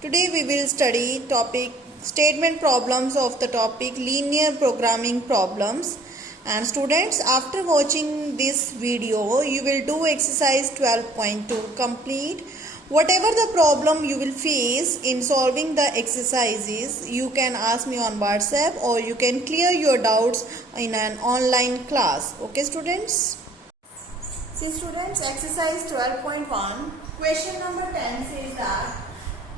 Today we will study topic statement problems of the topic linear programming problems. And students, after watching this video you will do exercise 12.2 complete. Whatever the problem you will face in solving the exercises, you can ask me on WhatsApp or you can clear your doubts in an online class. Okay students? See students, exercise 12.1 question number 10 says that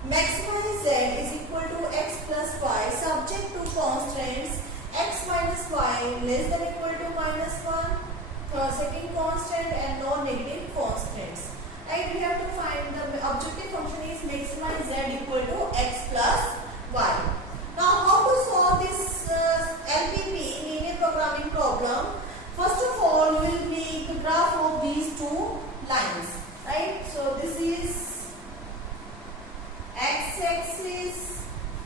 maximize z is equal to x plus y subject to constraints x minus y less than equal to minus 1, second constant and no negative constraints. Right, we have to find the objective function is maximize z equal to x plus y. Now how to solve this LPP linear programming problem? First of all, we will make the graph of these two lines. Right, so this is x-axis,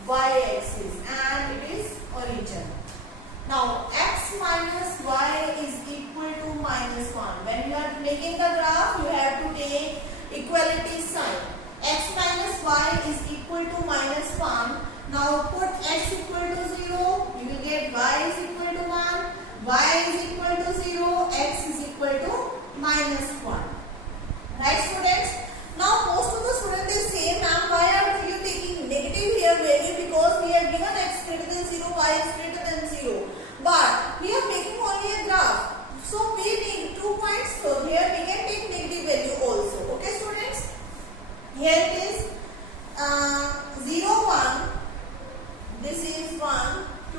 y-axis and it is origin. Now x minus y is equal to minus 1. When you are making the graph, you have to take equality sign. X minus y is equal to minus 1. Now put x equal to 0, you will get y is equal to 1, y is equal to 0, x is equal to minus 1. Right students? Now most of the students is say, ma'am, why are you taking negative here value? Because we have given x greater than 0, y is greater than 0. But we are making only a graph. So we need 2 points. So here we can take negative value also. Okay students? Here it is 0, 1. This is 1, 2.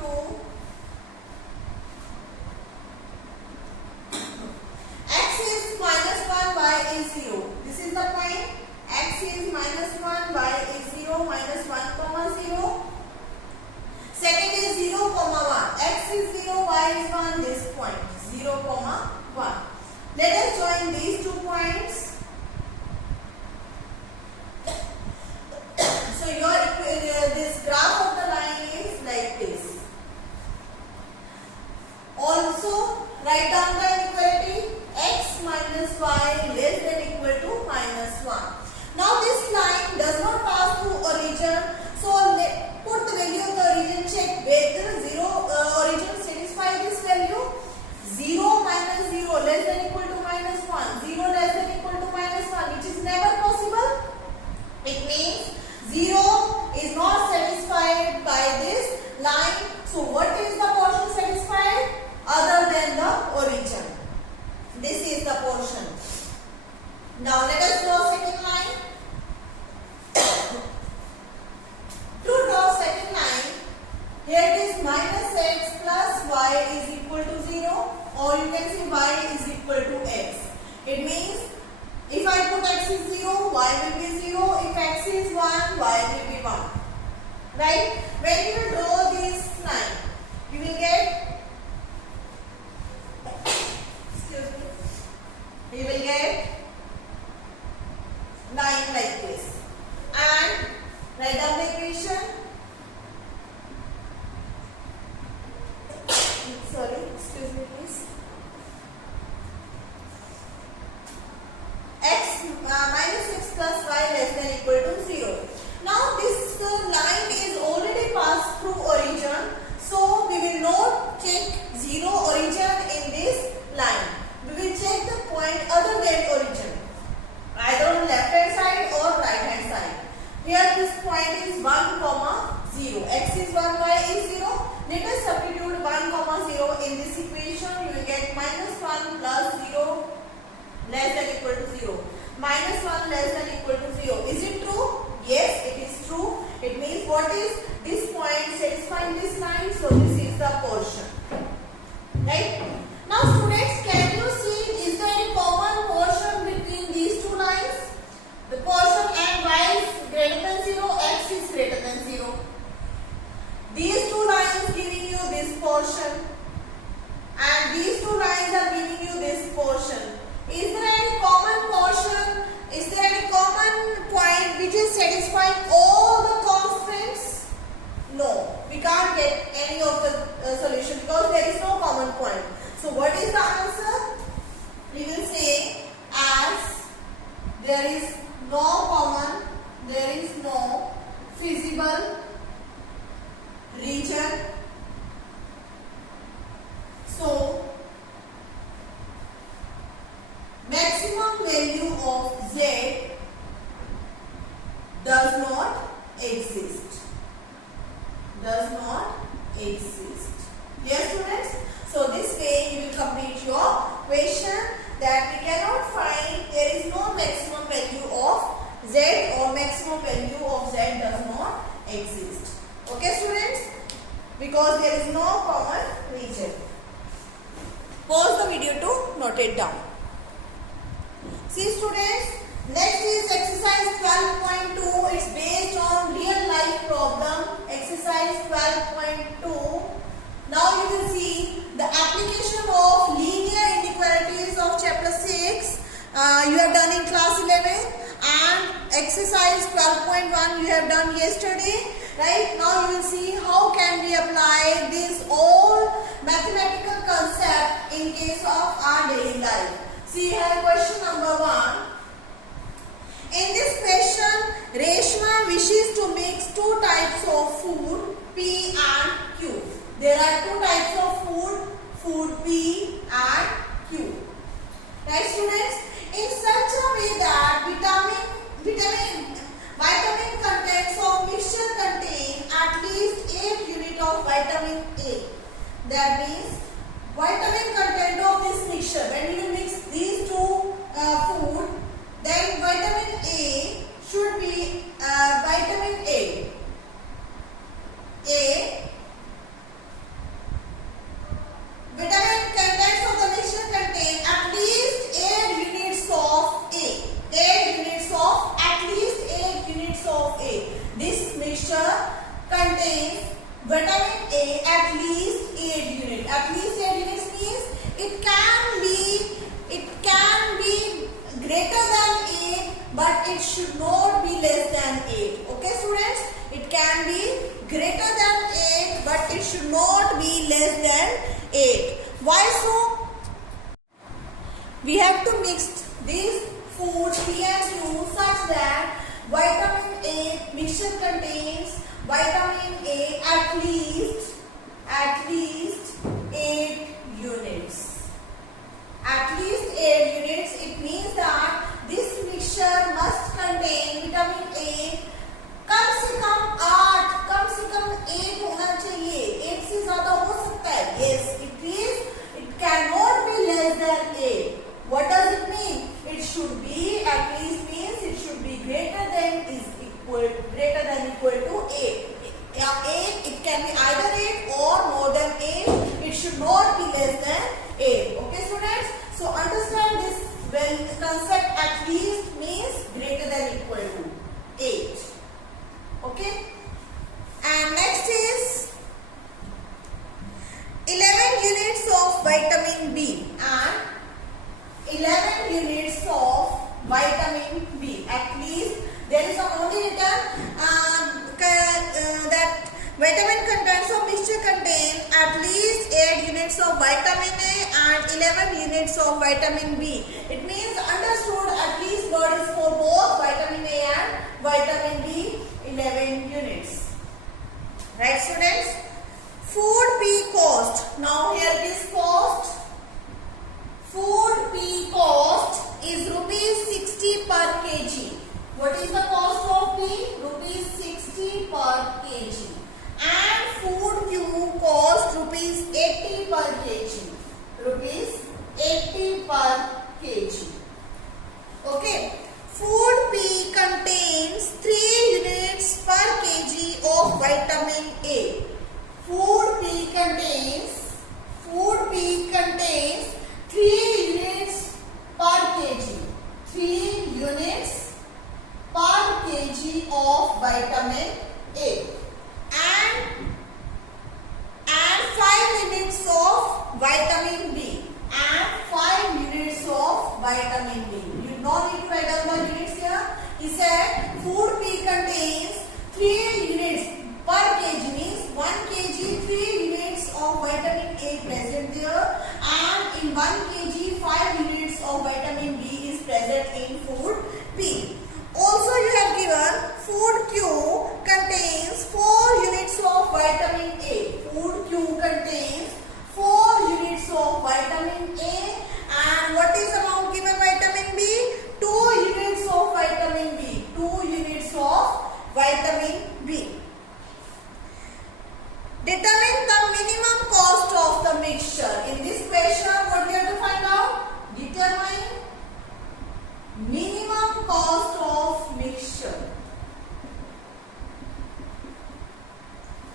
X is minus 1, y is 0. This is the point. X is minus 1, y is 0, minus 1 comma 0. Second is 0 comma 1. X is 0, y is 1. This point 0 comma 1. Let us join these 2 points. So this graph of the line is like this. Also write down the inequality. X minus y less than equal to minus 1. Now this line does not pass through origin. So put the value of the origin, check whether origin satisfy this value. 0 minus 0 less than equal to minus 1. 0 less than equal to minus 1, which is never possible. It means 0 is not satisfied by this line. So what is the portion satisfied other than the origin? This is the portion. Now let us draw second line. To draw second line, here it is minus x plus y is equal to 0, or you can say y is equal to x. It means if I put x is 0, y will be 0. If x is 1, y will be 1. Right? When you draw this line, you will get line like this and write down the equation. Sorry, excuse me please. X minus x plus y less than equal to 0. Now this line is already passed through origin, so we will not check 0 origin in this line. We will check the point other than origin, either on left hand side or right hand side. Here this point is 1 comma 0. X is 1, y is 0. Let us substitute 1 comma 0 in this equation. You will get minus 1 plus 0 less than equal to 0. Minus 1 less than equal to 0. Is it true? Yes, it is true. It means what is this point satisfying this line? So this is the portion. Right? Now students, can you see, is there any common portion between these two lines? The portion and y is greater than 0, x is greater than 0. These two lines giving you this portion and these two lines are giving you this portion. Is there any common portion? Is there any common point which is feasible region. So maximum value of Z does not exist. Does not exist. Yes, students? So this way you will complete your question, that we cannot find, there is no maximum value of Z, or maximum value of Z does not exist. Okay, students? Because there is no common region. Pause the video to note it down. See, students, next is exercise 12.2. It's based on real life problem. Exercise 12.2. Now you will see the application of linear inequalities of chapter 6. You have done in class 11, and exercise 12.1 you have done yesterday. Right? Now you will see how can we apply this all mathematical concept in case of our daily life. See here, question number 1. In this question, Reshma wishes to mix two types of food, P and Q. There are two types of food P and Q. Right, students? In such a way that vitamin contents of mixture contain at least 8 units of vitamin A. That means vitamin content of this mixture, when you mix these two food, then vitamin A should be vitamin A. Vitamin contents of the mixture contain at least 8 units of A. 8 units of, at least 8 units of A. This mixture contains vitamin A at least 8 units. At least 8 units means it can be greater than 8, but it should not be less than 8. Okay, students? It can be greater than 8, but it should not be less than 8. Why so? We have to mix these foods P and Q such that vitamin A mixture contains vitamin A at least 8 units. At least 8 units. It means that this mixture must contain vitamin A कम से कम 8 होना चाहिए. 8 से ज्यादा हो सकता है. Yes, it cannot be less than 8. What does it mean? It should be, at least means it should be greater than equal to 8. 8, it can be either 8 or more than 8. It should not be less than 8. Okay, students? So understand this when the concept at least means greater than equal to 8. Okay? And next is 11 units of vitamin B and 11 units of vitamin B. At least there is only written that vitamin contents of mixture contain at least 8 units of vitamin A and 11 units of vitamin B. It means understood at least word is for both vitamin A and vitamin B, 11 units. Right, students? Food P cost. Now here this cost. Food P cost is rupees 60 per kg. What is the cost of P? Rupees 60 per kg. And food Q cost rupees 80 per kg. Rupees 80 per kg. Okay. Food P contains 3 units per kg of vitamin A. Food P contains 3 units per kg. 3 units per kg of vitamin A. And 5 units of vitamin B. And 5 units of vitamin B. You don't need to write down the units here. He said food P contains 3 units per kg, means 1 kg 3 units of vitamin A present there, and in 1 kg 5 units of vitamin B is present in food P. Also you have given food Q contains vitamin A. Food Q contains 4 units of vitamin A. And what is amount given vitamin B? 2 units of vitamin B. 2 units of vitamin B. Determine the minimum cost of the mixture. In this question, what we have to find out? Determine minimum cost of mixture.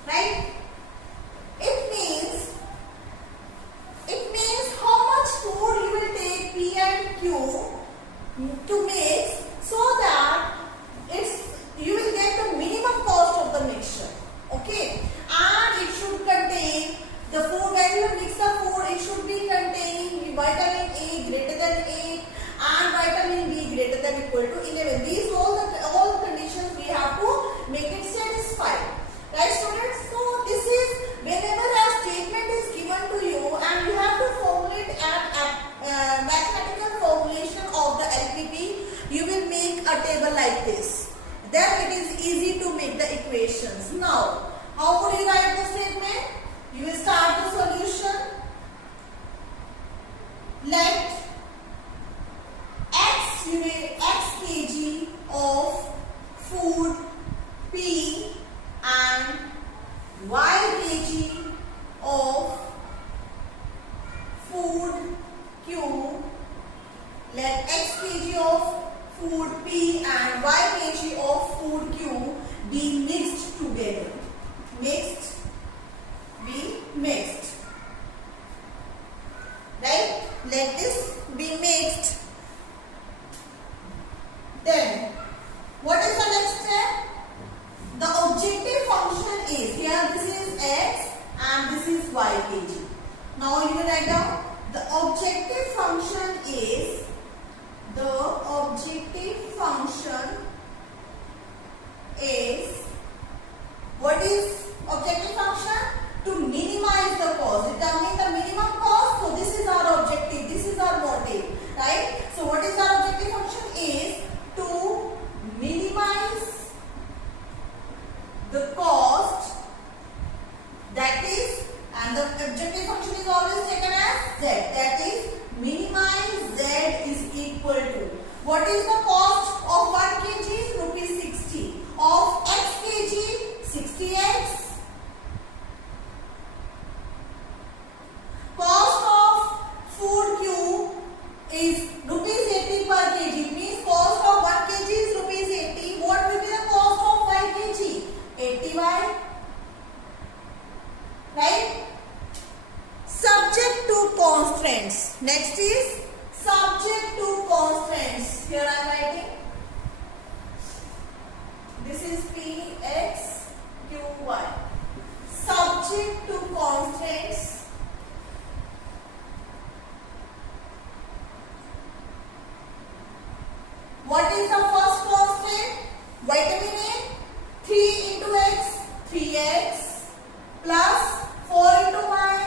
Right? It means how much food you will take P and Q to mix so that you will get the minimum cost of the mixture. Okay? And it should contain the food, when you mix the food, it should be containing vitamin A greater than 8 and vitamin B greater than equal to 11. These all the conditions we have to make it satisfied. Right, students? So this is whenever a statement is given to you and you have to formulate a mathematical formulation of the LPP, you will make a table like this. Then it is easy to make the equations. Now, how would you write the statement? You will start the solution. Let X kg of food P and Y kg of food Q. Let X kg of food P and Y kg of food Q be mixed together. Mixed. Right? Let this be mixed. Then, what is the next step? The objective function is, here this is X and this is Y kg. Now you will write down, the objective function is, what is objective function? To minimize the cost. Determine the minimum cost. So this is our objective. This is our motive. Right? So what is our objective function? Is to minimize the cost. That is, and the objective function is always taken as Z. That is, minimize Z is equal to. What is the cost of 1 kg? Rupees 60. Of X kg? 60x. Cost of food Q is rupees 80 per kg. Means cost of 1 kg is rupees 80. What will be the cost of 5 kg? 80y. Right? Subject to constraints. Next is subject to constraints. Here I am writing. This is P, X, Q, Y. Subject to constraints. What is the first constraint? Vitamin A, 3 into X, 3x, plus 4 into Y,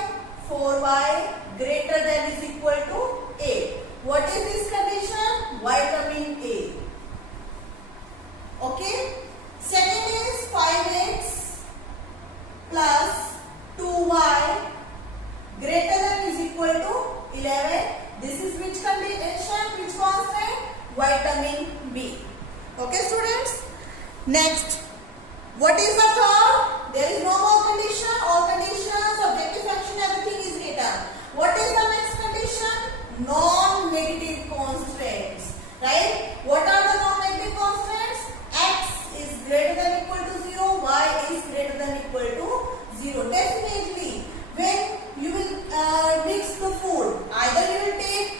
4y, greater than is equal to 8. What is this condition? Vitamin A. Okay. Second is 5x plus 2y greater than is equal to 11. This is which condition? Which constant? Vitamin B. Okay, students. Next, what is the third? There is no more condition. All conditions, objective function, everything is written. What is the next condition? Non-negative constraints. Right? What are the non-negative constraints? X is greater than equal to 0. Y is greater than equal to 0. Definitely, when you will mix the food, either you will take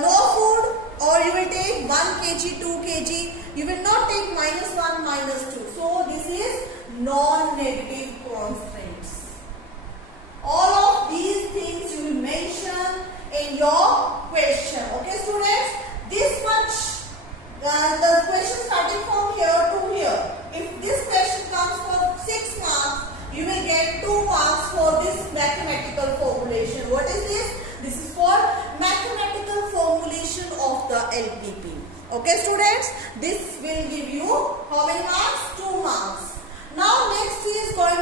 no food or you will take 1 kg, 2 kg. You will not take -1, -2. So this is non-negative constraints. All of these things you will mention in your question. Okay, students? This much, the question starting from here to here. If this question comes for 6 marks, you will get 2 marks for this mathematical formulation. What is this? This is for mathematical formulation of the LPP. Okay, students? This will give you how many marks? 2 marks. Now next is going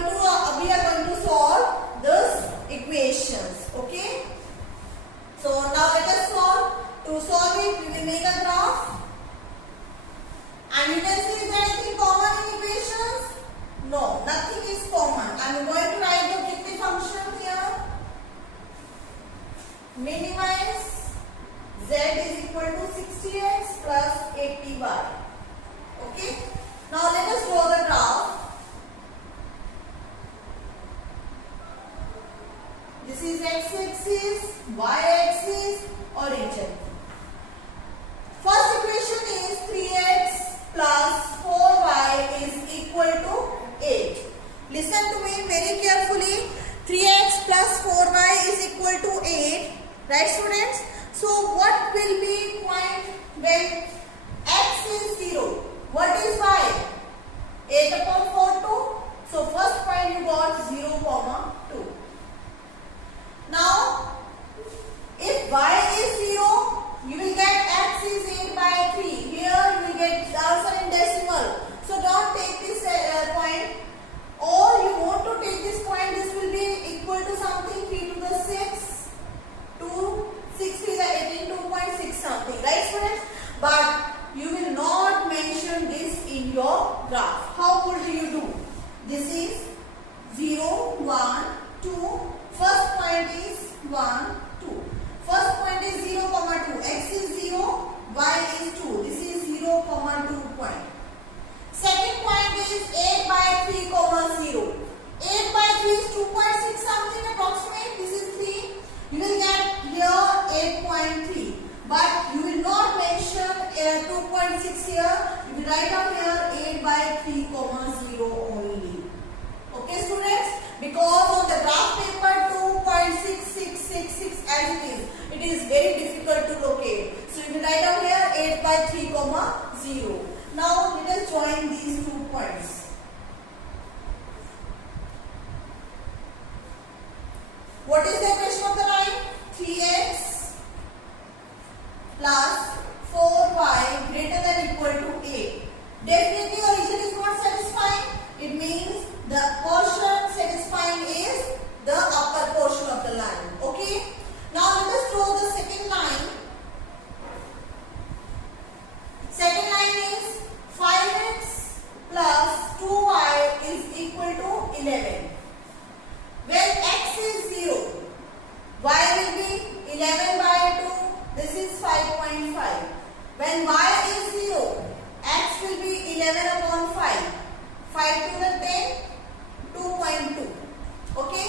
axis, y axis, origin. First equation is 3x plus 4y is equal to 8. Listen to me very carefully. 3x plus 4y is equal to 8. Right, students? So what will be point when x is 0? What is y? 8 upon 4 2. So first point you got 0, 2. Now if y is 0, you will get x is 8 by 3. Here you will get answer in decimal. So don't take this point. Or you want to take this point, this will be equal to something 3 to the 6. 2, 6 to the 18, 2.6 something. Right, students? But you will not mention this in your graph. How would you do? This is 0, 1, 2. First point is 1, 2. First point is 0, 2. X is 0, y is 2. This is 0, 2 point. Second point is 8 by 3, 0. 8 by 3 is 2.6 something approximate. This is 3. You will get here 8.3. But you will not mention 2.6 here. You will write down here 8 by 3, 0 only. Okay, students? Because on the graph paper 2.6666 as it is. It is very difficult to locate. So you will write down here 8 by 3, 0. Now let us join these 2 points. What is the equation of the line? 3x plus 4y greater than equal to 8. Definitely origin is not satisfying. It means the portion satisfying is the upper portion of the line. Okay. Now let us draw the second line. Second line is 5x plus 2y is equal to 11. When x is 0, y will be 11 by 2. This is 5.5. When y is 0, x will be 11 upon 5. 5 to the 10, 2.2. Okay.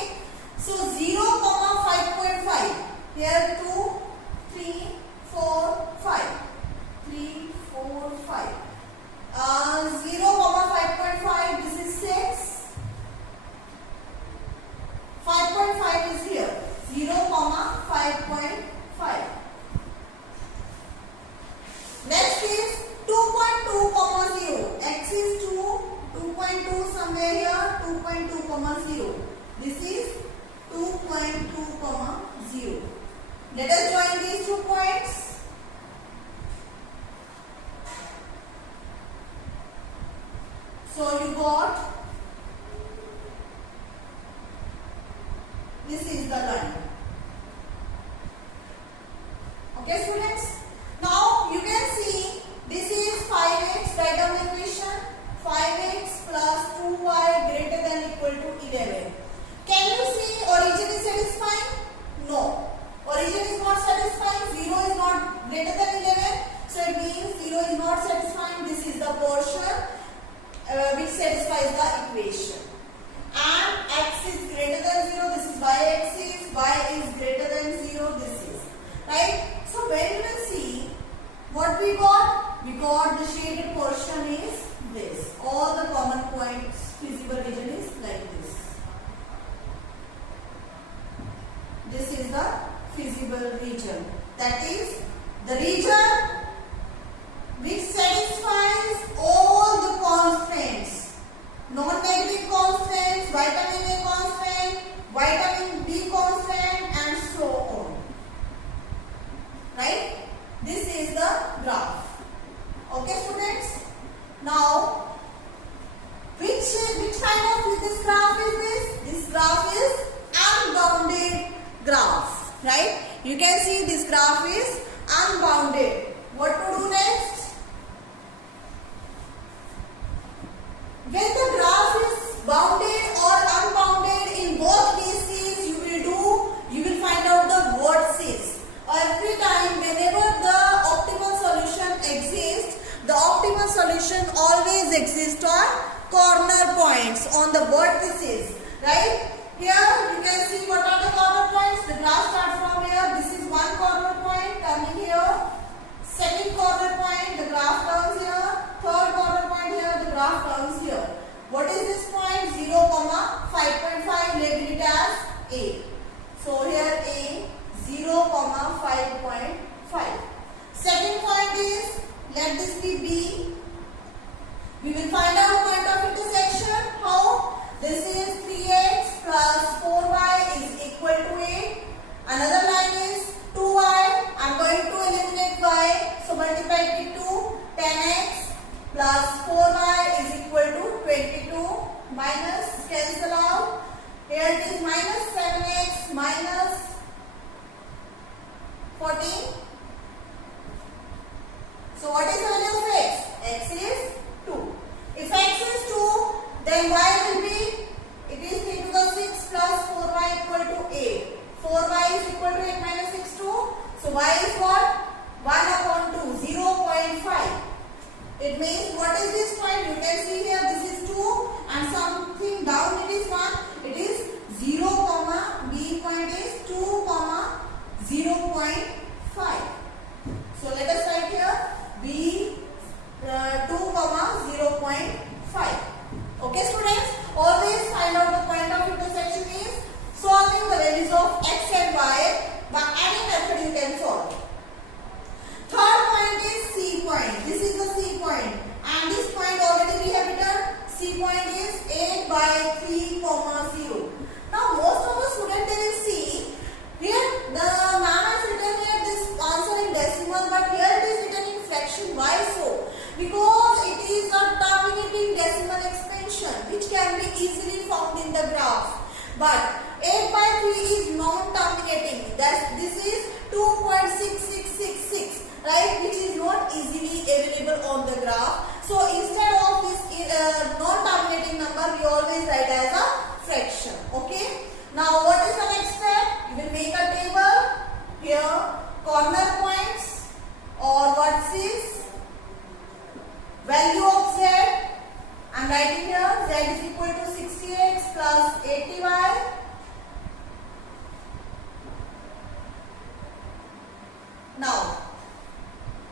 So 0, 5.5. Here 2, 3, 4, 5. 3, 4, 5. 0, 5.5. This is 6. 5.5 is here. 0, 5.5. Next is 2.2, 0. X is 2. 2.2 somewhere here. 2.2, 0. This is 2.2, 0. Let us join these 2 points. So you got, this is the line. Okay, students? Now you can see this is 5x, write down the equation. 5x plus 2y greater than equal to 11. Can you see origin is satisfying? No. Origin is not satisfying. 0 is not greater than 11. So it means 0 is not satisfying. This is the portion which satisfies the equation. And x is greater than 0. This is y axis. Y is greater than 0. This is. Right? So when you will see what we got the shaded portion is this. All the common points, feasible region is like this. This is the feasible region. That is the region which satisfies all the constraints. Non-negative constraints, vitamin A constant, vitamin B constant and so on. Right? This is the graph. Okay, students? Now, which kind of this graph is this? This graph is unbounded graph. Right? You can see this graph is unbounded. What to do next? When the graph is bounded or unbounded, in both cases you will find out the vertices. Every time whenever the optimal solution exists, the optimal solution always exists on corner points, on the vertices. Right? Here you can see what are the corner points. The graph starts from here. This is one corner point coming here. Second corner point, the graph turns here. Third corner point here, the graph turns here. What is this point? 0, 5.5. Label it as A. So here A 0, 5.5. Second point is, let this be B. We will find out point of intersection. How? This is 3x plus 4y is equal to 8. Another line is 2y. I am going to eliminate y. So multiply it to 10x plus 4y is equal to 22. Minus cancel out. Here it is minus 7x minus 14. So what is the value of x? X is 2. If x is 2, then y will be, it is 3 to the 6 plus 4y equal to 8. 4y is equal to 8 minus 6, 2. So y is what? 1 upon 2, 0.5. It means, what is this point? You can see here, this is 2 and something down it is 1. It is 0, B point is 2, 0.5. So let us write here B 2, 0.5. Okay students, always find out the point of intersection is solving the values of x and y. By any method you can solve. Third point is C point. This is the C point. And this point already we have written. C point is 8 by 3, 0. Now most of the students they will see here the ma'am has written here this answer in decimal, but here it is written in fraction. Why so? Because it is a terminating decimal expansion which can be easily found in the graph. But 8 by 3 is non-terminating. This is 2.6666, right? Which is not easily available on the graph. So instead of this non-terminating number, we always write as a fraction. Okay. Now what is the next step? You will make a table. Here corner points, or what is value of z. I am writing here z is equal to 60x plus 80y. Now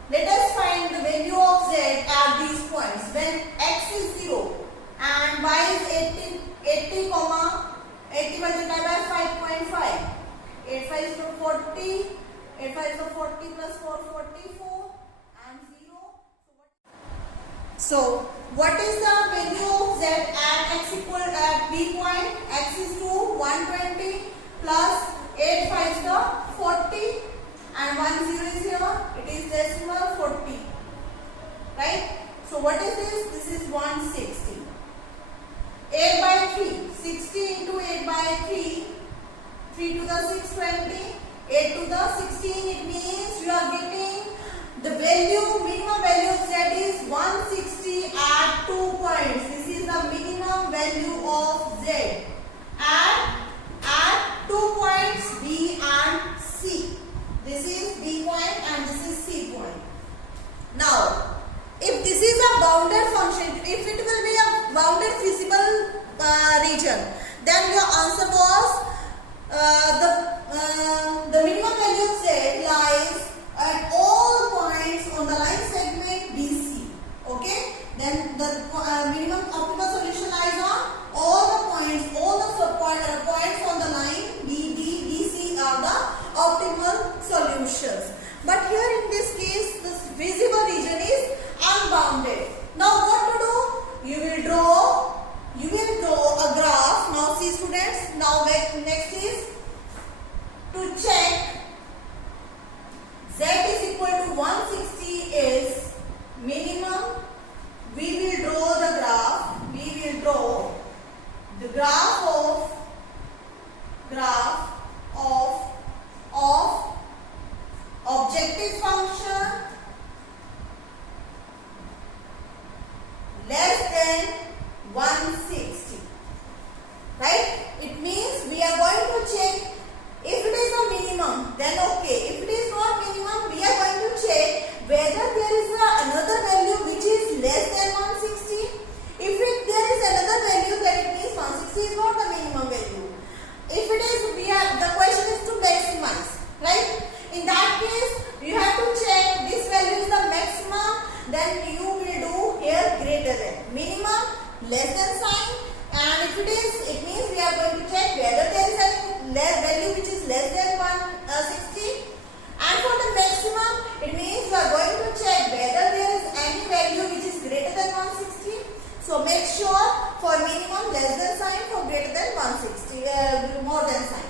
let us find the value of z at these points when x is 0 and y is 80 multiplied by 5.5. 8 5 is 40. 8 5 is 40 plus 4, 44 and 0. So what is the value of z at x equal at b point? X is 2, 120 plus 8 5 is the 40 and 1 0 is here. It is decimal 40. Right? So what is this? This is 160. 8 by 3. 60 into 8 by 3. 3 to the 6, 20. 8 to the 16. It means you are getting the value, minimum value of z is 160 at 2 points. This is the minimum value of z at 2 points B and C. This is B point and this is C point. Now, if this is a bounded function, if it will be a bounded feasible region, then your answer was the minimum value of z lies at all points on the line segment BC. Okay, then the minimum optimal solution lies on all the points, points on the line BD, BC are the optimal solutions. But here in this case, this visible region is unbounded. Now what to do? You will draw a graph. Now see students, now next is to check z is equal to 160 is minimum. We will draw the graph. We will draw the graph of objective function less than 160. Right? It means we are going to check if it is a minimum, then okay. If it is not minimum, we are going to check whether there is another value which is less than 160. If there is another value, then it means 160 is not the minimum value. If it is, the question is to sign, and if it is, it means we are going to check whether there is any value which is less than 160. And for the maximum, it means we are going to check whether there is any value which is greater than 160. So make sure for minimum less than sign, for greater than 160, more than sign.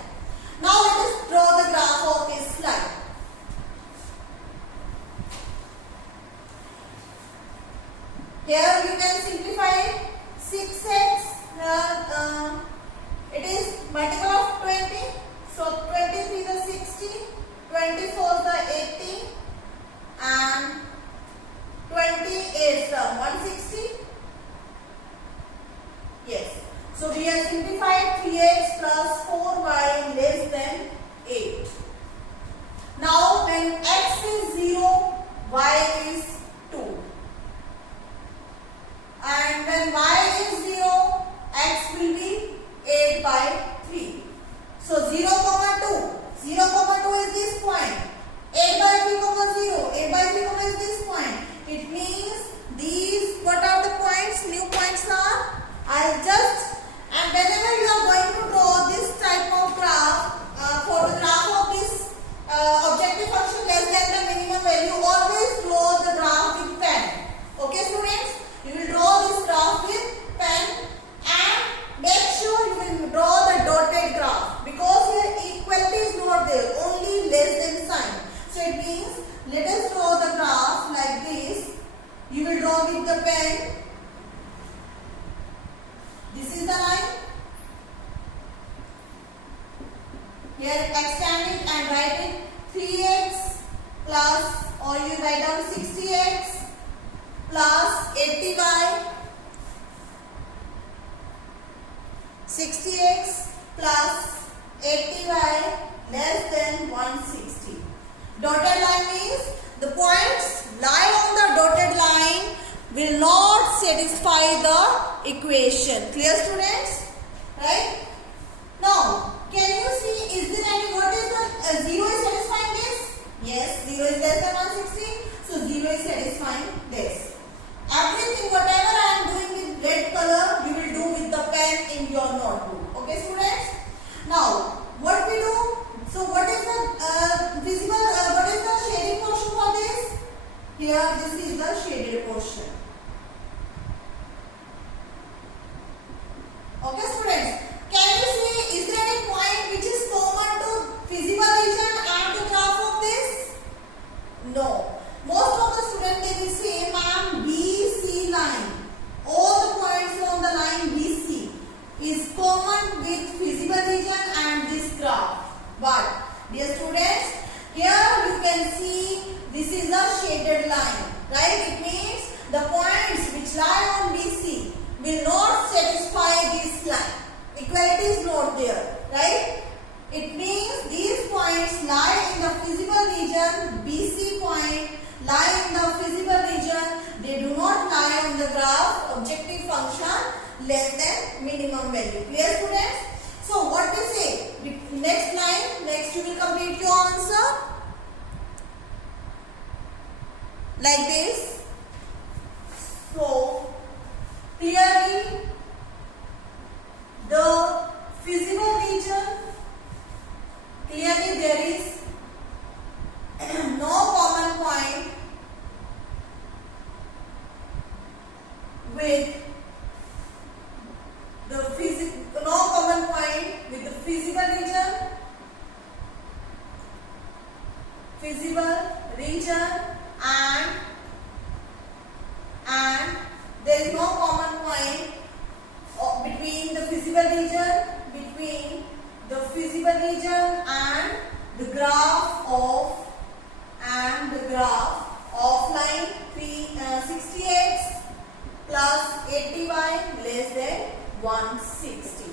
Now let us draw the graph of this line. Here you can simplify it. 6x, it is multiple of 20. So 23 is 60, 24 is 80, and 28 is 160. Yes. So we have simplified 3x plus 4y less than 8. Now when x is 0, y is 2. And when y is 0, x will be 8 by 3. So 0, 2. 0, 2 is this point. 8 by 3, 0. 8 by 3, is this point. It means these, what are the points? New points are. I'll just, and whenever you are going to draw this type of graph, for the graph of this objective function less than the minimum value, always draw the graph with pen. Okay students? You will draw this graph with pen and make sure you will draw the dotted graph, because here equality is not there, only less than sign. So it means let us draw the graph like this. You will draw with the pen. This is the line. Here extend it and write it 3x plus, or you write down 60x plus 80y. 60x plus 80y less than 160. Dotted line means the points lie on the dotted line will not satisfy the equation. Clear students? Right? Now, can you see, is there any, what is the 0 is satisfying this? Yes, 0 is less than 160. So 0 is satisfying this. Everything, whatever I am doing with red color, you will do with the pen in your notebook. Okay students? Now, what we do? So what is the visible, what is the shading portion for this? Here, this is the shaded portion. Okay students, can you see, is there any point which is common to visible region and the graph of this? No. Most of the students, they will say, ma'am, BC line. All the points on the line BC is common with visible region and this graph. But dear students, here you can see this is a shaded line. Right? It means the points which lie on BC will not satisfy this line. Equality is not there, right? It means these points lie in the visible region. BC point lie in the visible region. They do not lie on the graph objective function less than minimum value. Clear students? So what we say? Next line, next you will complete your answer like this. So clearly the visible region, clearly there is no common point with the no common point with the visible region and there is no common point between the visible region and the graph of line 60x plus 80y less than 160.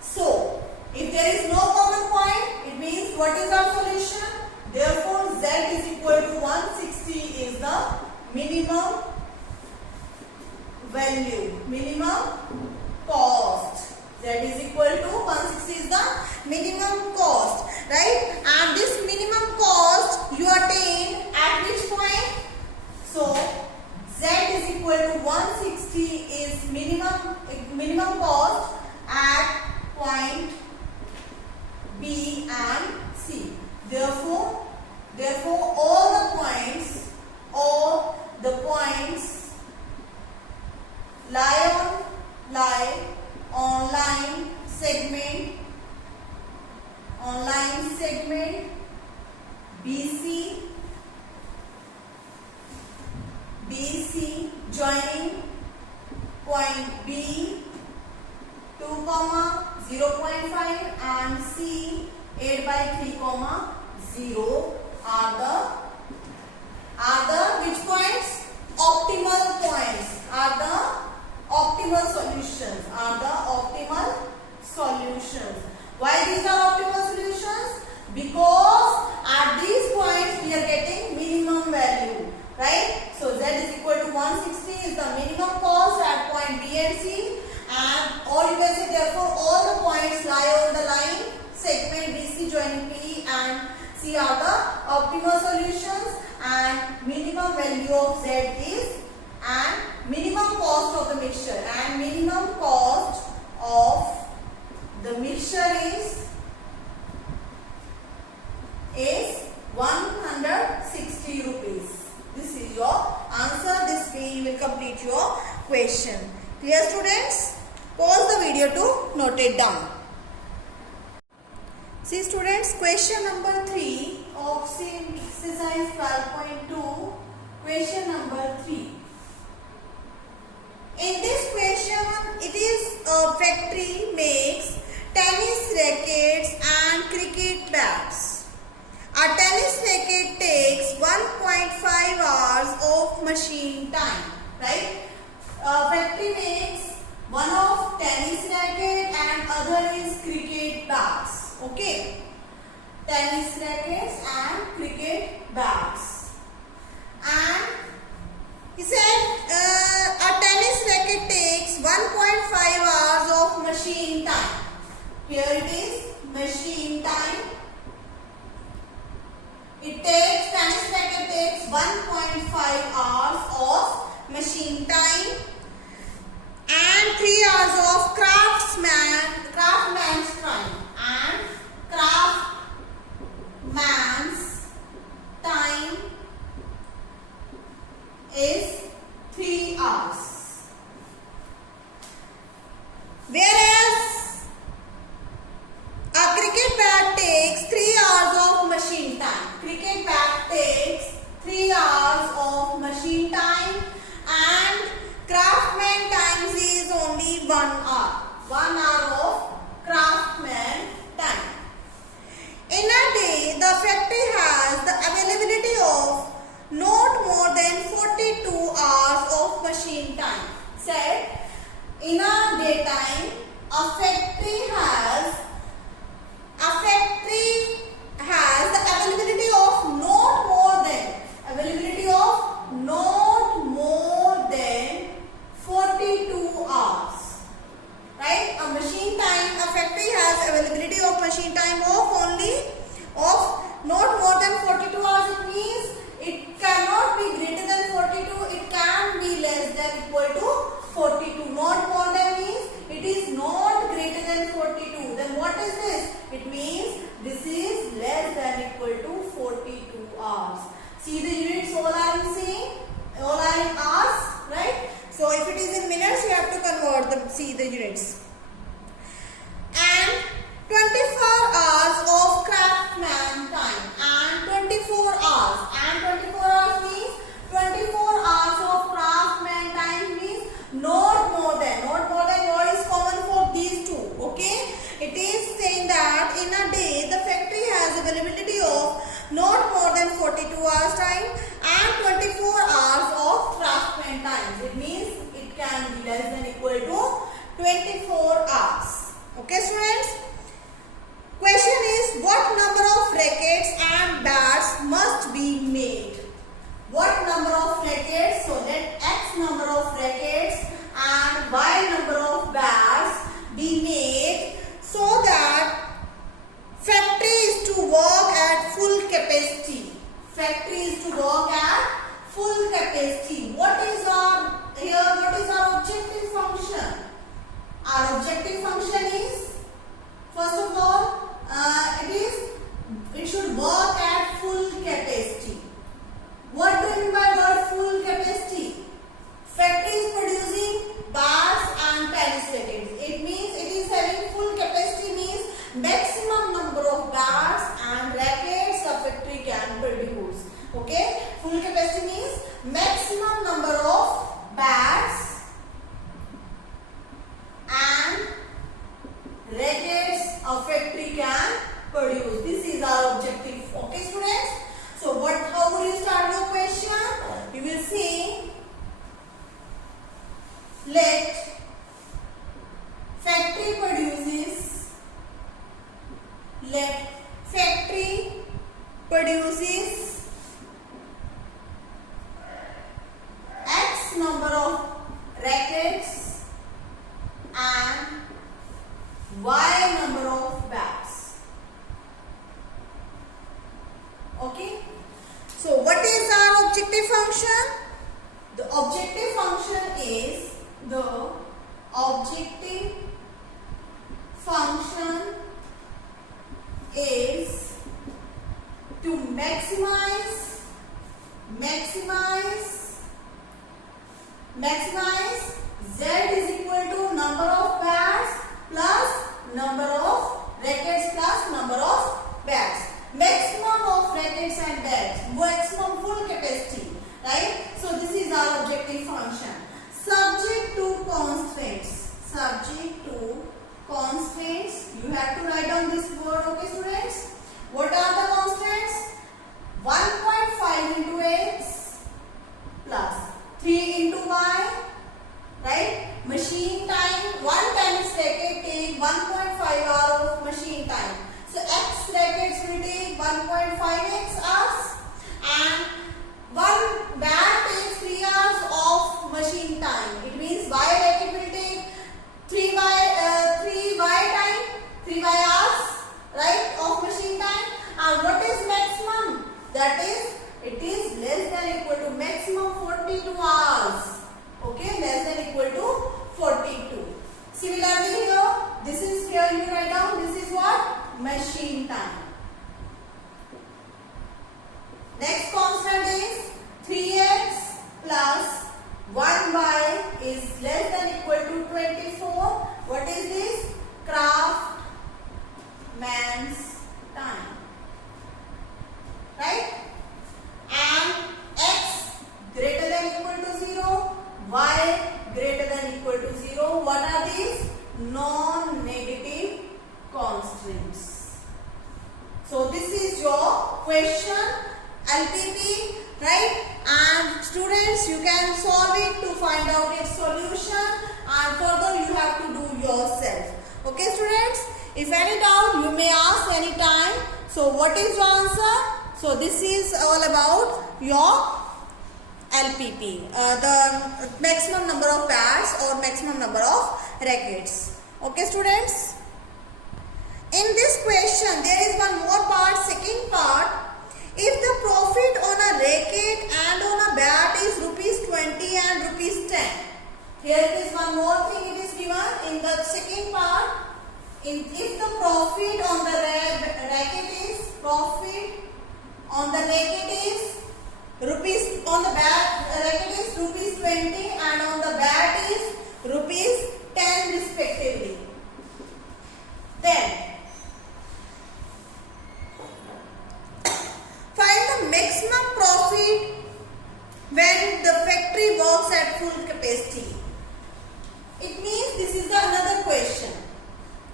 So if there is no common point, it means what is our solution? Therefore z is equal to 160 is the minimum value, minimum cost. Z is equal to 160 is the minimum cost, right? And this minimum cost you attain at which point? So Z is equal to 160 is minimum online segment BC joining point B 2, 0.5 and C 8/3, 0 are the which points? Optimal points are the optimal solutions. Why these are optimal solutions? Because at these points we are getting minimum value, right? So Z is equal to 160 is the minimum cost at point B and C, and or you can say therefore all the points lie on the line segment BC joining P and C are the optimal solutions, and minimum value of Z is, and minimum cost of the mixture, and minimum cost of the mixture is 160 rupees. This is your answer. This way you will complete your question. Clear, students? Pause the video to note it down. See, students, question number 3 of same exercise 12.2. Question number 3. In this question, it is a factory makes tennis rackets and cricket bats. A tennis racket takes 1.5 hours of machine time, right? Factory makes one of tennis racket and other is cricket bats. Okay, tennis rackets and cricket bats. And he said a tennis racket takes 1.5 hours of machine time. Here it is machine time. Tennis racket takes 1.5 hours of machine time and 3 hours of craftman's time. And craftman's time is 3 hours. Whereas a cricket bat takes 3 hours of machine time. Cricket bat takes 3 hours of machine time and craftsman times is only 1 hour. 1 hour of craftsman time. In a day, the factory has the availability of not more than 42 hours of machine time. Said, in a daytime, a factory has the availability of not more than 42 hours. Right? A factory has availability of machine time of not more than 42 hours. It means it cannot be greater than 42. It can be less than equal to 42. Not more than means it is not greater than 42. Then what is this? It means this is less than equal to 42 hours. See the units all are in same, all are in hours, right? So if it is in minutes, you have to convert them. See the units. And 24 hours of craftsman time and 24 hours. And 24 hours means 24 hours of craftsman time means not more than what is common for these two. Okay, it is saying that in a day the factory has availability of not more than 42 hours time and 24 hours of craftsman time. It means it can be less than equal to 24 hours. Okay, students? Question is, what number of rackets and bats must be made? What number of rackets? So let X number of rackets and Y number of bats be made so that factory is to work at full capacity. Factory is to work at full capacity. What is our objective function? Our objective function is, first of all, it should work at full capacity. What do you mean by word full capacity? Factory is producing bats and tennis rackets a factory can produce. This is our objective. Okay, students. So how will you start your question? You will say, let factory produces X number of rackets and Y number of bats. Okay. So what is our objective function? The objective function is to maximize Z is equal to number of bats plus number of rackets plus number of bats. Maximum of rackets and bats, maximum full capacity, right? So this is our objective function. Subject to constraints. You have to write down this word, okay, students? What are the constraints? 1.5 into X plus 3 into Y, right? Machine time, 1 times racket take 1.5 hour of machine time. So X rackets will take 1.5x hours and 1 bat takes 3 hours of machine time. It means Y racket will take 3 Y hours, right, of machine time. And what is maximum? That is, it is less than equal to maximum 42 hours. Okay, less than equal to 42. Similarly here, this is here you write down, this is what? Machine time. Next constant is 3x plus 1y is less than equal to 24. What is this? Craft man's time. Right? And x greater than equal to 0, y greater than equal to 0. What are these? Non-negative constraints. So this is your question, LPP, right? And students, you can solve it to find out its solution, and further you have to do yourself. Okay, students? If any doubt, you may ask any time. So what is your answer? So this is all about your LPP, the maximum number of bats or maximum number of rackets. Okay, students? In this question, there is one more part, second part. If the profit on a racket and on a bat is rupees 20 and rupees 10. Here is one more thing it is given in the second part. If the profit on the racket is rupees, on the racket is rupees 20 and on the bat is rupees 10 respectively. Then find the maximum profit when the factory works at full capacity. It means this is another question.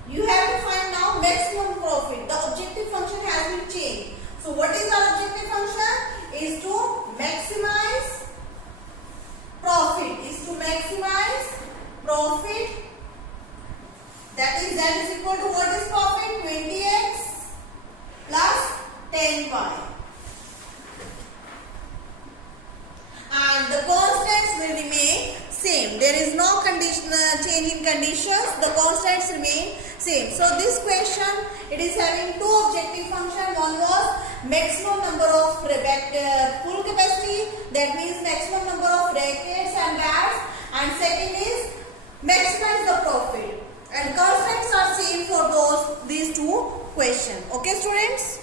You have to find now maximum profit. The objective function has been changed. So what is our objective function? Is to maximize profit. That is, that is equal to what is profit? 20x plus 10y. And the constants will remain same. There is no change in conditions. The constants remain same. So this question, it is having two objective functions. One was maximum number of full capacity, that means maximum number of rackets and bats, and second is maximize the profit. And constants are same for these two questions. Okay, students?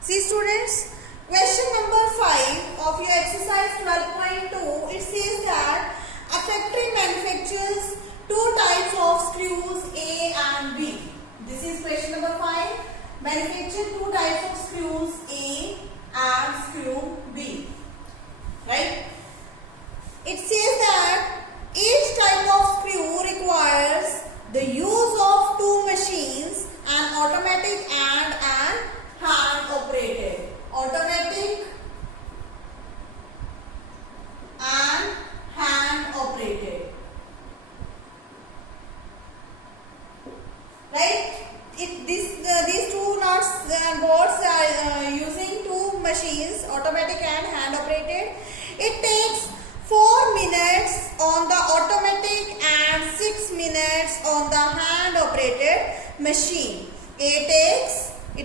See, students, question number 5 of your exercise 12.2, it says that a factory manufactures two types of screws, A and B. This is question number 5. Manufacture two types of screws, A and screw B. Right? It says that each type of screw requires right? These two nuts and bolts are using two machines, automatic and hand operated. It takes 4 minutes on the automatic and 6 minutes on the hand operated machine. It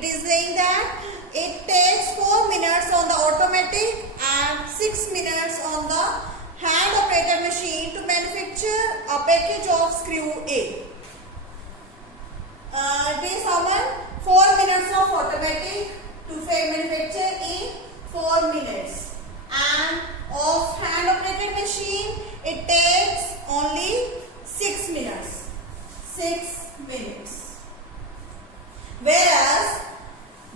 is saying that it takes 4 minutes on the automatic and 6 minutes on the hand operated machine to manufacture a package of screw A. It is how much? 4 minutes of automatic to manufacture in 4 minutes, and of hand operated machine it takes only 6 minutes. 6 minutes. Whereas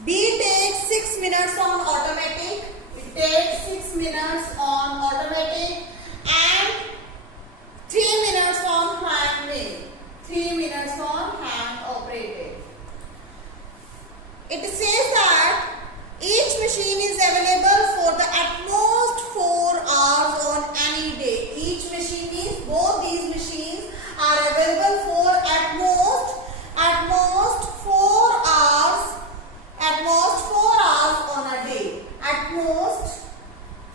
B takes 6 minutes on automatic. It takes 6 minutes on automatic and 3 minutes on hand made. 3 minutes on hand operated. It says that each machine is available for the at most 4 hours on any day. Each machine means both these machines are available for at most 4 hours. At most 4 hours on a day. At most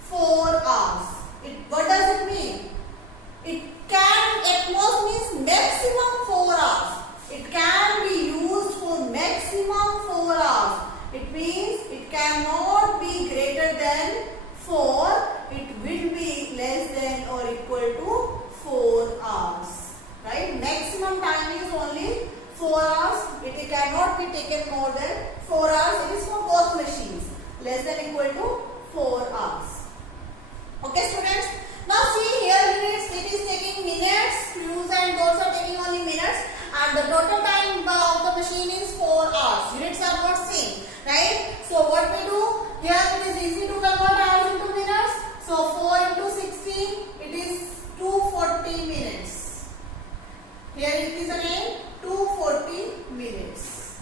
4 hours. What does it mean? At most means maximum 4 hours. It can be used for maximum 4 hours. It means it cannot be greater than 4. It will be less than or equal to 4 hours. Right? Maximum time is only 4 hours. It cannot be taken more than 4 hours. It is for both machines. Less than equal to 4 hours. Okay, students? Now see here units, it is taking minutes, screws and bolts are taking only minutes, and the total time of the machine is 4 hours. Units are not same, right? So what we do, here it is easy to convert hours into minutes. So 4 into 16, it is 240 minutes. Here it is again 240 minutes.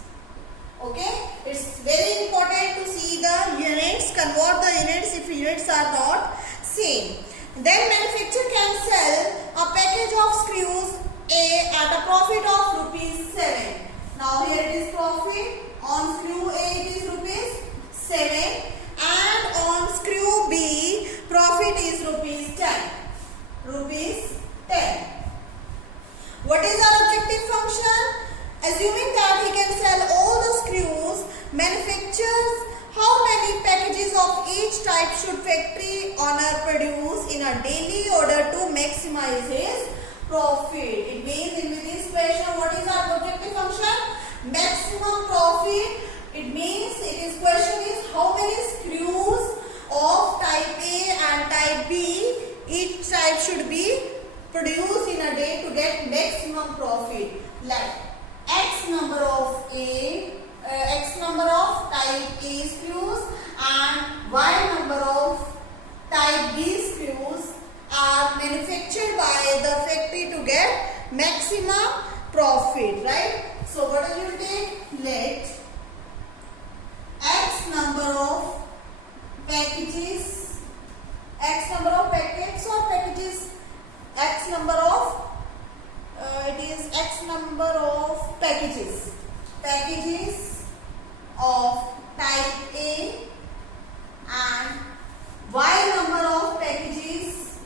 Okay, it's very important to see the units, convert the units if units are not same. Then manufacturer can sell a package of screws A at a profit of rupees 7. Now here it is profit. On screw A it is rupees 7 and on screw B profit is rupees 10. Rupees 10. What is our objective function? Assuming that he can sell all the screws, manufacturers how many packages of each type should factory owner produce in a daily order to maximize his profit? It means in this question, what is our objective function? Maximum profit. It means question is how many screws of type A and type B each type should be produced in a day to get maximum profit. Like X number of type A screws and Y number of type B screws are manufactured by the factory to get maximum profit, right? So what will you take? Let X number of packages, X number of packets or packages, X number of it is X number of packages of type A and Y number of packages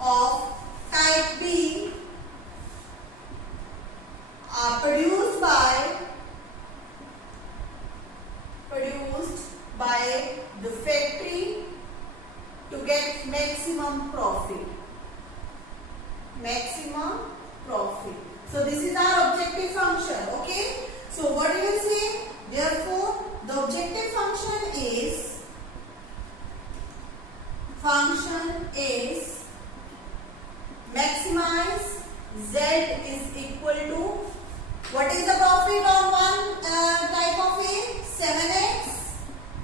of type B are produced by the factory to get maximum profit. Maximum profit. So this is our objective function. Okay. So what do you say? Therefore, the objective function is maximize Z is equal to, what is the profit on one type of A? 7x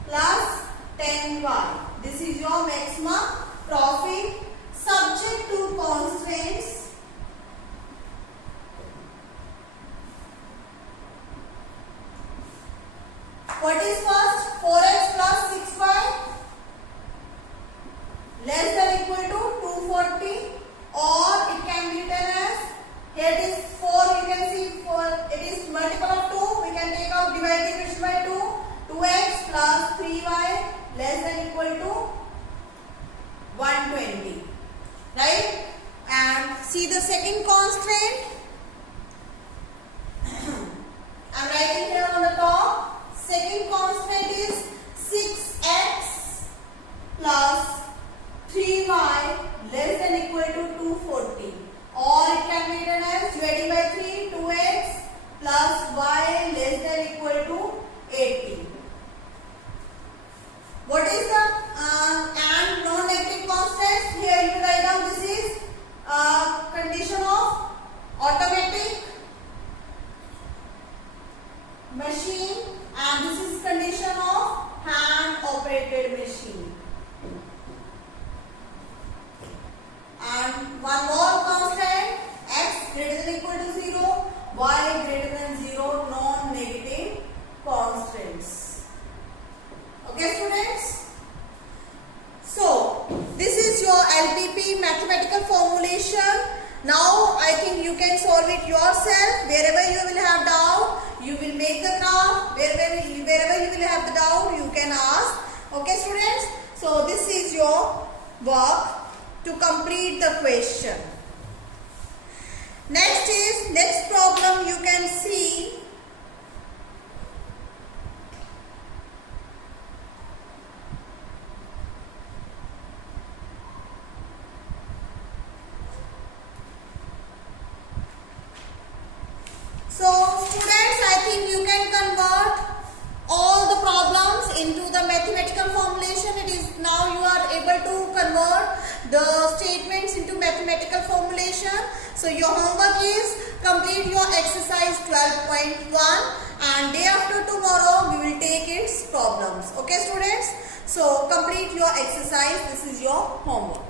plus 10y. This is your maximum profit subject to constraints. What is first? 4x plus 6y less than equal to 240, or it can be written as second constraint. I'm writing here on the top. Second constraint is 6x plus 3y less than equal to 240, or it can be written as dividing by 3 2x plus y less than equal to 80. What is the and non-negative constants? Here you write down this is condition of automatic machine and this is condition of hand operated machine. And one more constant, x greater than equal to 0, y greater than 0, non-negative constants. Okay students? So this is your LPP mathematical formulation. Now I think you can solve it yourself. Wherever you will have doubt, you will make the graph. Wherever you will have the doubt, you can ask. Okay students? So this is your work to complete the question. Next problem you can see. So students, I think you can convert all the problems into the mathematical formulation. It is now you are able to convert the statements into mathematical formulation. So your homework is complete your exercise 12.1 and day after tomorrow we will take its problems. Okay students? So complete your exercise. This is your homework.